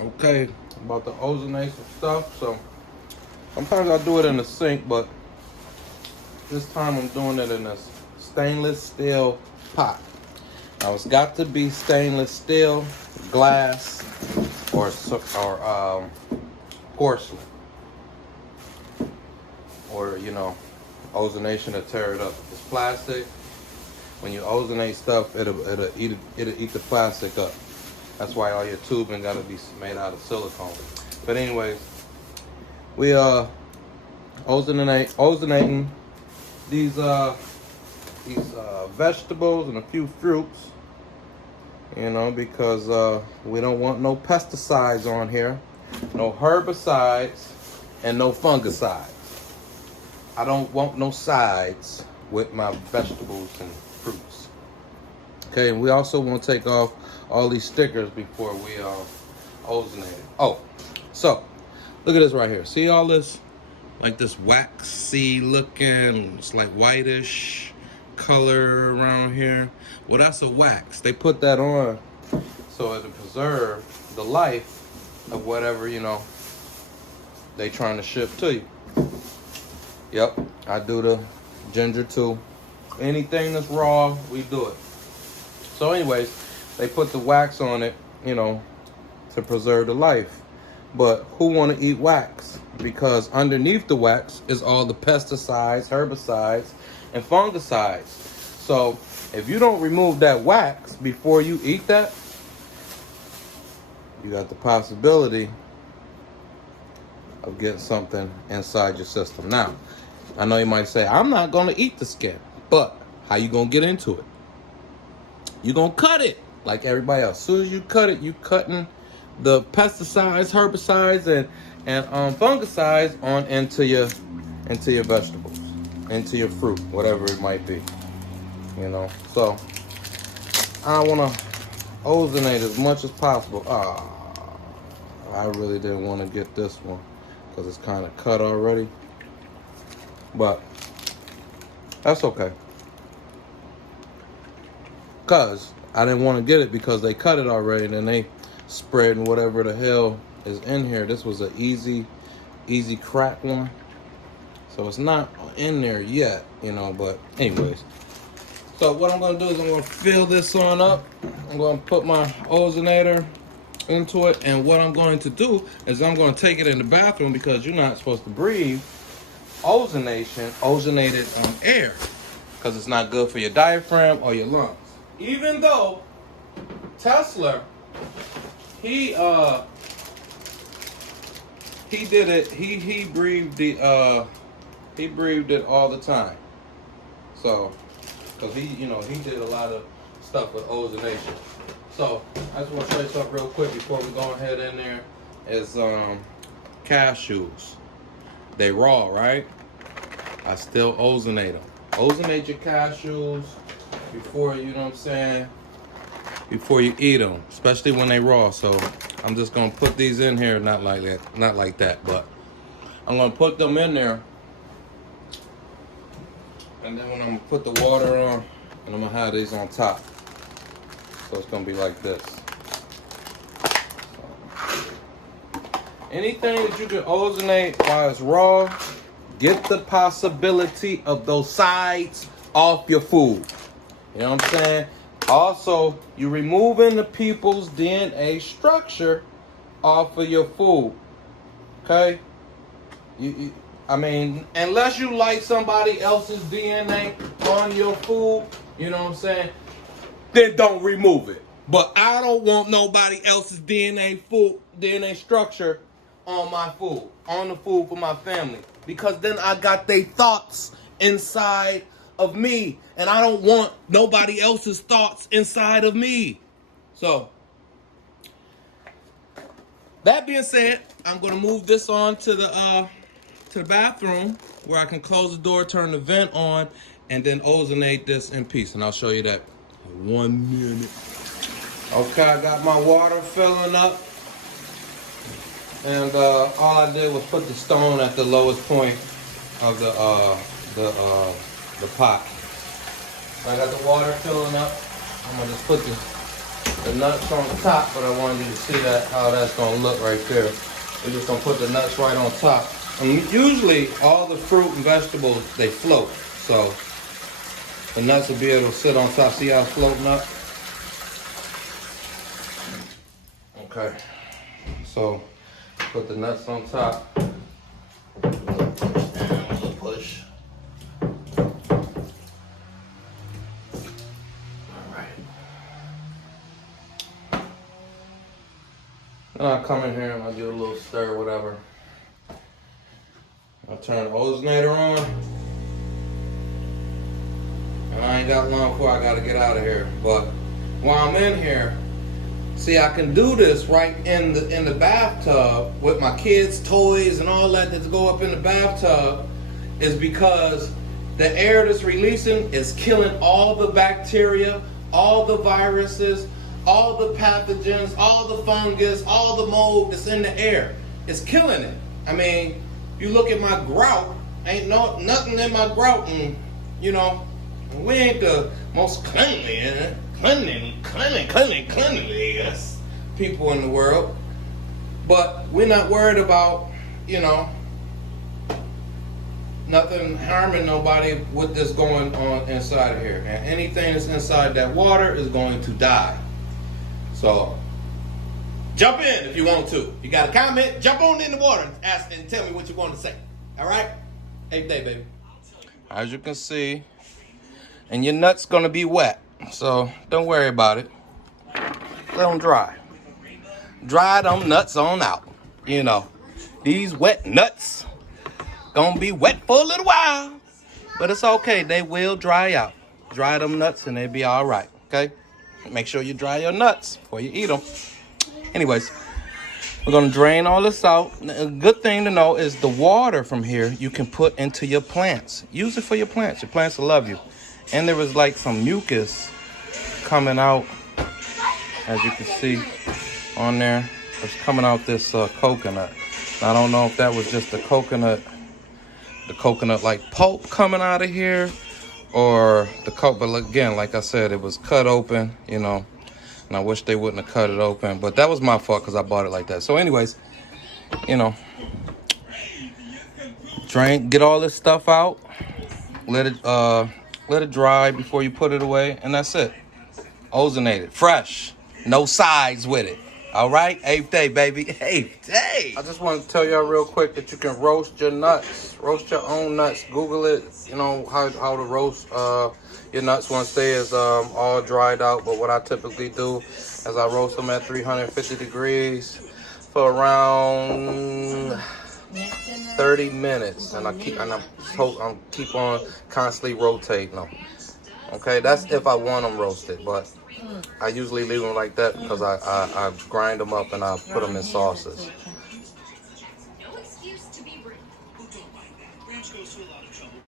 Okay, about the ozonate some stuff. So sometimes I do it in the sink, but this time I'm doing it in a stainless steel pot. Now it's got to be stainless steel, glass, or porcelain, or ozonation to tear it up. If it's plastic, when you ozonate stuff, it'll eat the plastic up. That's why all your tubing got to be made out of silicone. But anyways, we ozonating these vegetables and a few fruits, because we don't want no pesticides on here, no herbicides, and no fungicides. I don't want no sides with my vegetables and fruits. Okay, and we also want to take off all these stickers before we ozonate it. Oh, so look at this right here. See all this, like this waxy looking, it's like whitish color around here. Well, that's a wax. They put that on so it'll preserve the life of whatever they trying to ship to you. Yep, I do the ginger too. Anything that's raw, we do it. So anyways, they put the wax on it, to preserve the life. But who want to eat wax? Because underneath the wax is all the pesticides, herbicides, and fungicides. So if you don't remove that wax before you eat that, you got the possibility of getting something inside your system. Now, I know you might say, I'm not going to eat the skin. But how you going to get into it? You're going to cut it like everybody else. As soon as you cut it, you cutting the pesticides, herbicides, and fungicides on into your vegetables, into your fruit, whatever it might be. So I want to ozonate as much as possible. I really didn't want to get this one because it's kind of cut already, but that's okay. Because I didn't want to get it because they cut it already and then they spread whatever the hell is in here. This was an easy crack one. So it's not in there yet, but anyways. So what I'm going to do is I'm going to fill this on up. I'm going to put my ozonator into it. And what I'm going to do is I'm going to take it in the bathroom because you're not supposed to breathe ozonated air. Because it's not good for your diaphragm or your lungs. Even though Tesla, he did it. He breathed it all the time. So, because he did a lot of stuff with ozonation. So I just want to show you something real quick before we go ahead in there. Is cashews. They raw, right? I still ozonate them. Ozonate your cashews before before you eat them, especially when they raw. So I'm just gonna put these in here, not like that, but I'm gonna put them in there, and then when I'm gonna put the water on, and I'm gonna have these on top. So it's gonna be like this. Anything that you can ozonate while it's raw, get the possibility of those sides off your food. You know what I'm saying? Also, you're removing the people's DNA structure off of your food. Okay? I mean, unless you like somebody else's DNA on your food, you know what I'm saying? Then don't remove it. But I don't want nobody else's DNA structure on my food, on the food for my family. Because then I got their thoughts inside of me. And I don't want nobody else's thoughts inside of me. So, that being said, I'm going to move this on to the bathroom where I can close the door, turn the vent on, and then ozonate this in peace. And I'll show you that in 1 minute. Okay, I got my water filling up. And all I did was put the stone at the lowest point of the pot. I got the water filling up. I'm gonna just put the the nuts on top, but I wanted you to see that how that's gonna look right there. We're just gonna put the nuts right on top. And usually all the fruit and vegetables, they float. So the nuts will be able to sit on top. See how it's floating up? Okay. So put the nuts on top. And push. Then I come in here and I do a little stir, whatever. I turn the ozonator on. And I ain't got long before I gotta get out of here. But while I'm in here, see, I can do this right in the bathtub with my kids' toys and all that go up in the bathtub, is because the air that's releasing is killing all the bacteria, all the viruses, all the pathogens, all the fungus, all the mold that's in the air. It's killing it. I mean, you look at my grout, ain't nothing in my grout, and you know, we ain't the most cleanliest people in the world. But we're not worried about, you know, nothing harming nobody with this going on inside of here. And anything that's inside that water is going to die. So jump in if you want to. You got a comment, jump on in the water and ask and tell me what you want to say. All right? Hey, day, baby. As you can see, and your nut's gonna be wet, so don't worry about it. Let them dry. Dry them nuts on out. You know, these wet nuts gonna be wet for a little while, but it's okay. They will dry out. Dry them nuts and they'll be all right. Okay. Make sure you dry your nuts before you eat them. Anyways, we're gonna drain all this out. A good thing to know is the water from here you can put into your plants. Use it for your plants. Your plants will love you. And there was like some mucus coming out, as you can see on there. It's coming out this coconut. I don't know if that was just the coconut like pulp coming out of here, or the coat. But again, like I said, it was cut open, you know, and I wish they wouldn't have cut it open, but that was my fault because I bought it like that. So anyways, you know, get all this stuff out, let it dry before you put it away, and that's it. Ozonated, fresh, no sides with it. All right, 8th day, baby, 8th day. I just want to tell y'all real quick that you can roast your nuts, roast your own nuts. Google it, you know how to roast your nuts once they is all dried out. But what I typically do is I roast them at 350 degrees for around 30 minutes, and I keep on constantly rotating them. Okay, that's if I want them roasted, but I usually leave them like that because I grind them up and I put them in sauces.